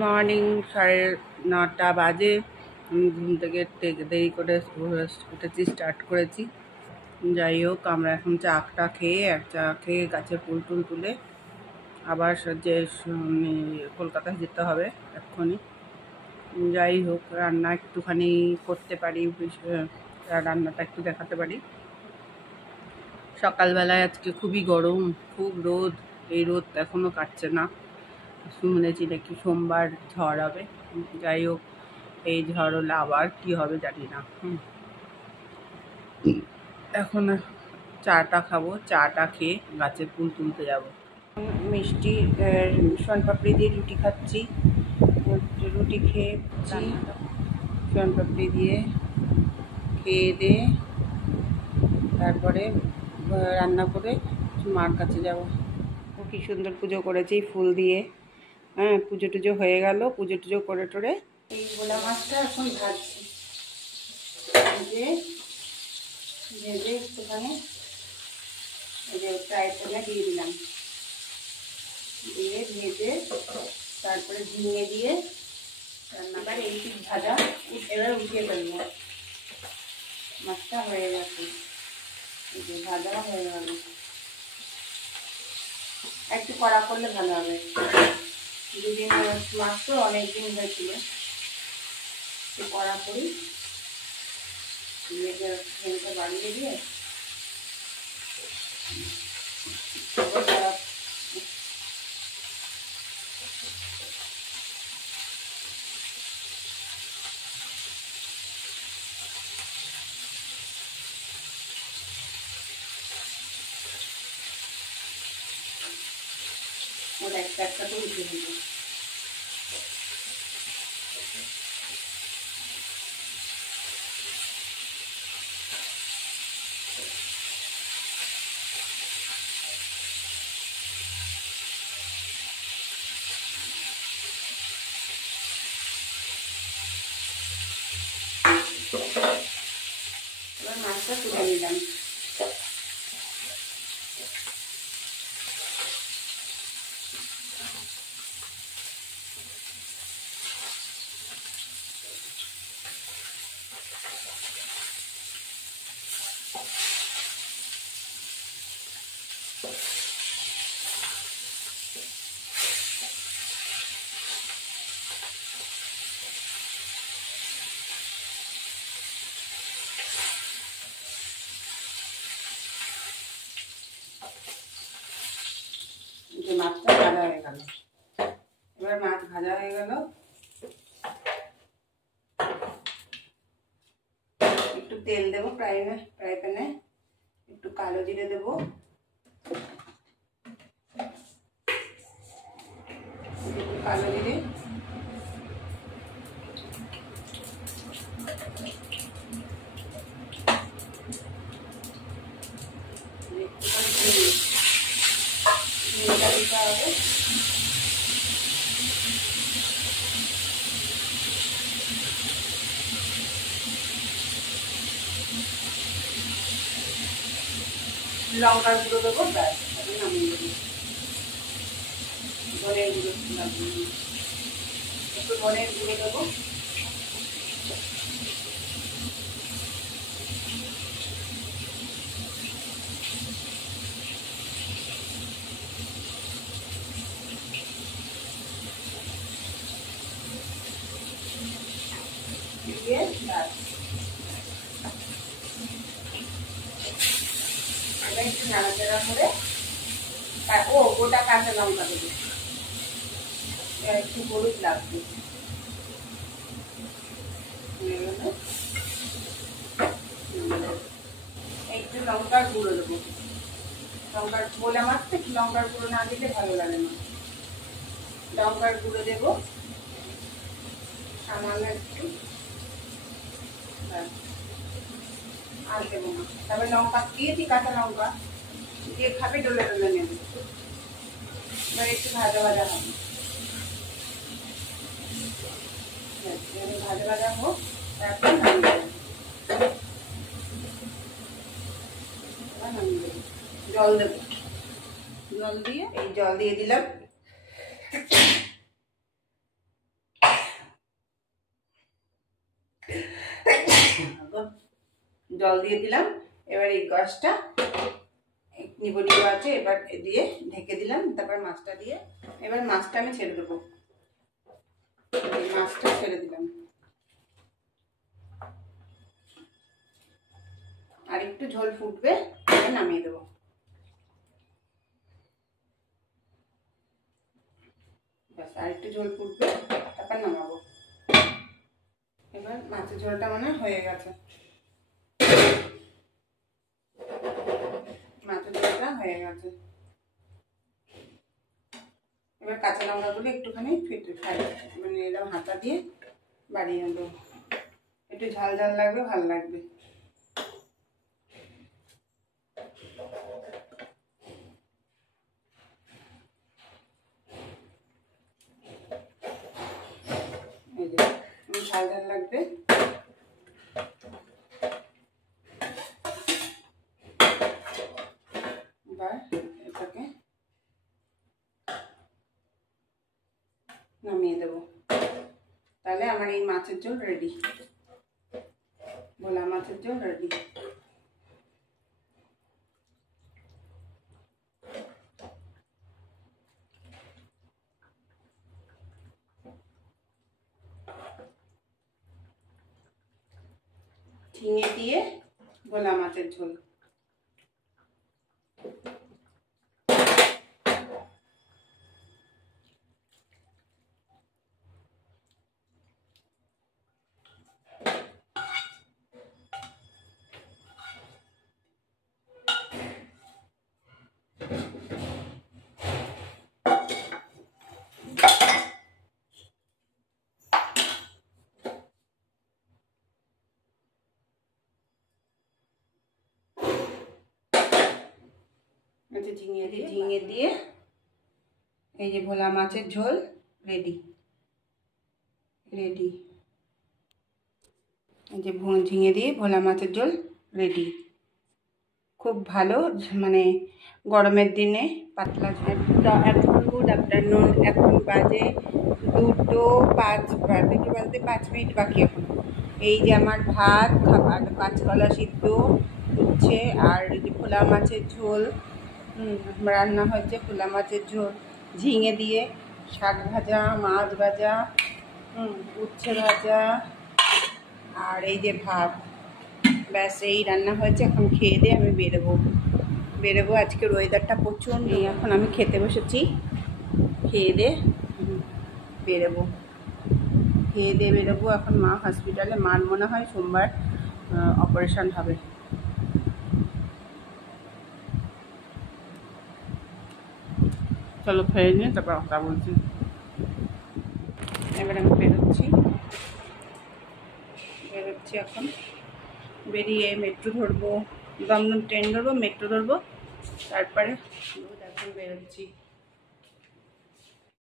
Morning 9:30 বাজে। আমি ঘুম থেকে দেরি করে উঠেছি, স্টার্ট করেছি। যাই হোক, আমরা এখন চা খেয়ে গাছের ফুল টুল তুলে আবার যে কলকাতায় যেতে হবে এক্ষুনি। যাই হোক, রান্না একটুখানি করতে পারি, রান্নাটা একটু দেখাতে পারি। সকালবেলায় আজকে খুবই গরম, খুব রোদ। এই রোদ এখনও কাটছে না। শুনেছি নাকি সোমবার ঝড় হবে। যাই হোক, এই ঝড় হলে আবার কি হবে জানি না। এখন চাটা খাবো, চাটা খেয়ে গাছের ফুল তুলতে যাব। মিষ্টি শনপাপড়ি দিয়ে রুটি খাচ্ছি। রুটি খেয়েছি, শনপাপড়ি দিয়ে খেয়ে দিয়ে তারপরে রান্না করে মার কাছে যাব। কি সুন্দর পুজো করেছি ফুল দিয়ে। হ্যাঁ, পুজো টুজো হয়ে গেল। পুজো টুজো করে টোরে এই ভোলা মাছটা এখন ভাজছি। ভেজে একটুখানি ফ্রাই প্যানে দিয়ে দিলাম, দিয়ে ভেজে তারপরে ঝিঙে দিয়ে রান্নাটা এই পিঠ ভাজা এবার উঠিয়ে ফেলবো। মাছটা হয়ে গেছে, ভাজা হয়ে গেল। একটু কড়া করলে ভালো হবে। দুদিন মাছ তো অনেকদিন হয়েছিল, একটু কড়া করি, ফ্লেমটা বাড়িয়ে দিয়ে ওটা একটা একটা করে উঠে দিল। এবার মাছটা তুলে নিলাম। মাছটা ভাজা হয়ে গেল। এবার মাছ ভাজা হয়ে গেল, একটু তেল দেবো ফ্রাই প্যানে, একটু কালো জিরে দেবো, কালো জিরে, ঝিঙেটা দিতে হবে, লঙ্কার গুঁড়ো দেবো, ব্যাস নামিয়ে দেবো। ধনের গুঁড়ো একটু ধনের গুঁড়ো দেবো, দিয়ে ব্যাস। এবার একটু নাড়াচাড়া করে গোটা কাঁচা লঙ্কা দেবো, একটু হলুদ লাগবে। একটু লঙ্কার গুঁড়ো দেবো, ভোলা মাছ তো একটু লঙ্কার গুঁড়ো না দিলে ভালো লাগে না। লঙ্কার গুঁড়ো দেবো সামান্য একটু, আর দেবো না। তারপরে লঙ্কা দিয়েছি, কাঁচা লঙ্কা দিয়ে খাবে, ডলে ডলে নেবে। এবার একটু ভাজা ভাজা হবে, ভাজা ভাজা হোক, তারপর জল দেবো। জল দিয়ে দিলাম। জল দিয়ে দিলাম। এবার এই গাছটা নিবো নিবো আছে, এবার দিয়ে ঢেকে দিলাম। তারপর মাছটা দিয়ে এবার মাছটা আমি ছেড়ে দেবো। এই মাছটা ছেড়ে দিলাম, আর একটু ঝোল ফুটবে, এবার নামিয়ে দেবো। ব্যাস, আর একটু ঝোল ফুটবে, তারপর নামাবো। এবার মাছের ঝোলটা মানে হয়ে গেছে, মাছের ঝোলটা হয়ে গেছে। এবার কাঁচা লঙ্কাগুলো একটুখানি মানে এরকম হাতা দিয়ে বাড়িয়ে নেবো, একটু ঝাল ঝাল লাগবে, ভালো লাগবে। এই যে ঝাল ঝাল লাগবে। এবার এটাকে নামিয়ে দেবো। তাহলে আমার এই মাছের ঝোল রেডি, ভোলা মাছের ঝোল রেডি। ঝিঙে দিয়ে ভোলা মাছের ঝোল। ঝিঙে দিয়ে এই যে ভোলা মাছের ঝোল রেডি রেডি। এই যে ঝিঙে দিয়ে ভোলা মাছের ঝোল রেডি। খুব ভালো, মানে গরমের দিনে পাতলা ঝোল। এখন গুড আফটারনুন, এখন বাজে 2:05 বাজতে 5 মিনিট বাকি এখন। এই যে আমার ভাত, খাবার, কাঁচকলা সিদ্ধ হচ্ছে, আর এই যে ভোলা মাছের ঝোল রান্না হয়েছে। ভোলা মাছের ঝোল, ঝিঙে দিয়ে শাক ভাজা, মাছ ভাজা, উচ্ছে ভাজা, আর এই যে ভাত। ব্যাস, এই রান্না হয়েছে। এখন খেয়ে দিয়ে আমি বেরোবো। আজকের ওয়েদারটা প্রচণ্ড। এখন আমি খেতে বসেছি, খেয়ে দিয়ে বেরোবো। এখন মা হসপিটালে, মার মনে হয় সোমবার অপারেশন হবে। চলো খেয়ে নিয়ে তারপর কথা বলছি। এবার আমি বেরোচ্ছি এখন। বেরিয়ে মেট্রো ধরবো, দমদম ট্রেন ধরবো, মেট্রো ধরবো, তারপরে এখন বেরোচ্ছি।